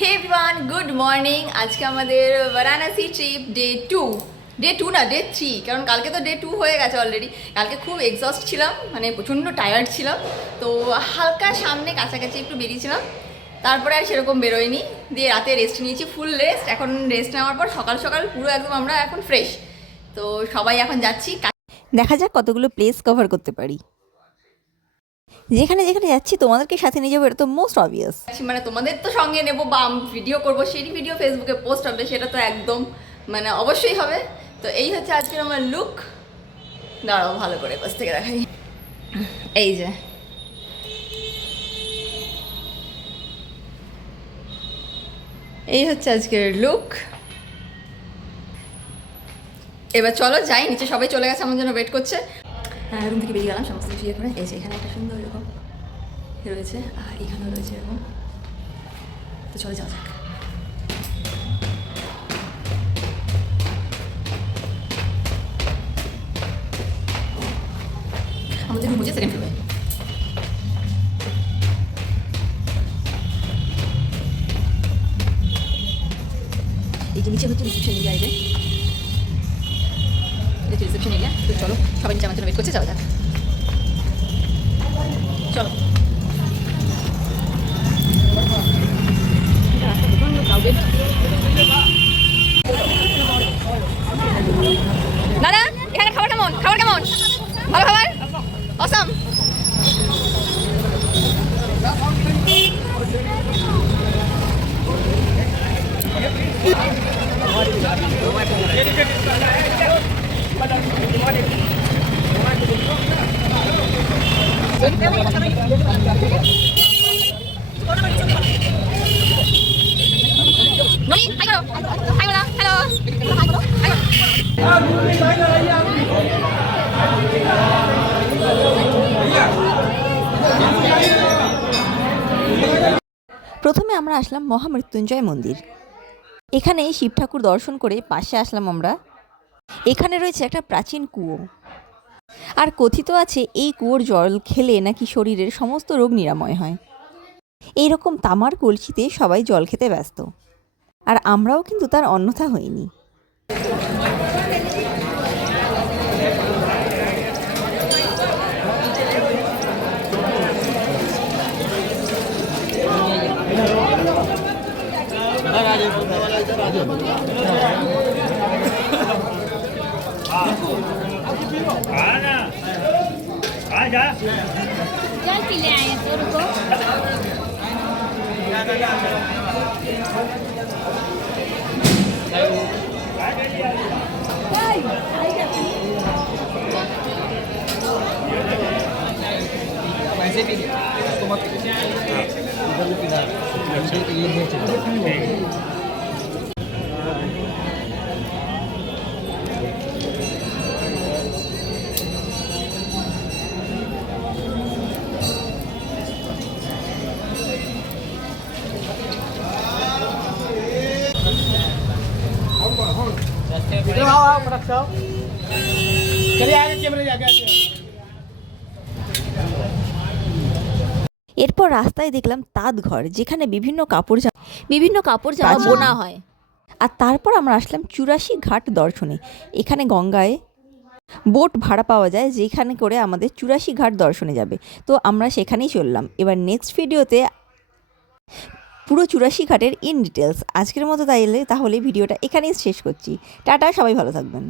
হে everyone, good morning. আজকে আমাদের Varanasi trip day to না ডে 3, কারণ কালকে তো ডে 2 হয়ে গেছে অলরেডি। কালকে খুব এক্সস্ট ছিলাম, মানে প্রচণ্ড টায়ার্ড ছিলাম, তো হালকা সামনে কাছাকাছি একটু বেরিয়েছিলাম, তারপরে আর সেরকম বেরোয়নি। দিয়ে রাতে রেস্ট নিয়েছি, ফুল রেস্ট। এখন রেস্ট নেওয়ার পর সকাল সকাল পুরো একদম আমরা এখন ফ্রেশ। তো সবাই এখন যাচ্ছি, দেখা যাক কতগুলো প্লেস কভার করতে পারি। যেখানে যেখানে যাচ্ছি তোমাদেরকে সাথে নিয়ে যাবো, এটা তো মোস্ট অবভিয়াস। মানে তোমাদের তো সঙ্গে নেবো বা ভিডিও করবো, সেই ভিডিও ফেসবুকে পোস্ট হবে, সেটা তো একদম মানে অবশ্যই হবে। তো এই হচ্ছে আজকের আমার লুক। দাঁড়াও ভালো করে পাশ থেকে দেখাই। এই যে এই হচ্ছে আজকের লুক। এবার চলো যাই নিচে, সবাই চলে গেছে, আমার জন্য ওয়েট করছে। রুম থেকে বেরিয়ে গেলাম সমস্ত কিছু ইয়ে করে। এই যে এখানে একটা সুন্দর এরকম রয়েছে, আর এখানেও রয়েছে এরকম। তো চলে যাওয়া যাক। আমাদের রুম হচ্ছে সেকেন্ড ফ্লোরে। এই যে নিচে হচ্ছে রিসেপশন এরিয়া, এই যে এটা রিসেপশন এরিয়া। তো চলো সবাই নিচে আমার জন্য ওয়েট করছে, যাওয়া যাক। চলো। দাদা এখানে খাবার কেমন? খাবার কেমন? ভালো খাবার? অসাম। মনি হাই করো, হাই বলো, হ্যালো হাই করো, হাই করো। প্রথমে আমরা আসলাম মহামৃত্যুঞ্জয় মন্দির। এখানে শিব ঠাকুর দর্শন করে পাশে আসলাম আমরা। এখানে রয়েছে একটা প্রাচীন কুয়ো, আর কথিত আছে এই কুয়োর জল খেলে নাকি শরীরের সমস্ত রোগ নিরাময় হয়। এইরকম তামার কলসিতে সবাই জল খেতে ব্যস্ত, আর আমরাও কিন্তু তার অন্যথা হইনি। क्या ले आए हैं सर को? ऐसे भी इसको मत इधर भी पिला ये भेज चलिए आगे कैमरे आगे এরপর রাস্তায় দেখলাম তাঁত ঘর, যেখানে বিভিন্ন কাপড় জামা বোনা হয়। আর তারপর আমরা আসলাম 84 ঘাট দর্শনে। এখানে গঙ্গায় বোট ভাড়া পাওয়া যায়, যেখানে করে আমাদের 84 ঘাট দর্শনে যাবে। তো আমরা সেখানেই চললাম। এবার নেক্সট ভিডিওতে পুরো 84 ঘাটের ইন ডিটেলস। আজকের মতো তাহলে ভিডিওটা এখানেই শেষ করছি। টাটা, সবাই ভালো থাকবেন।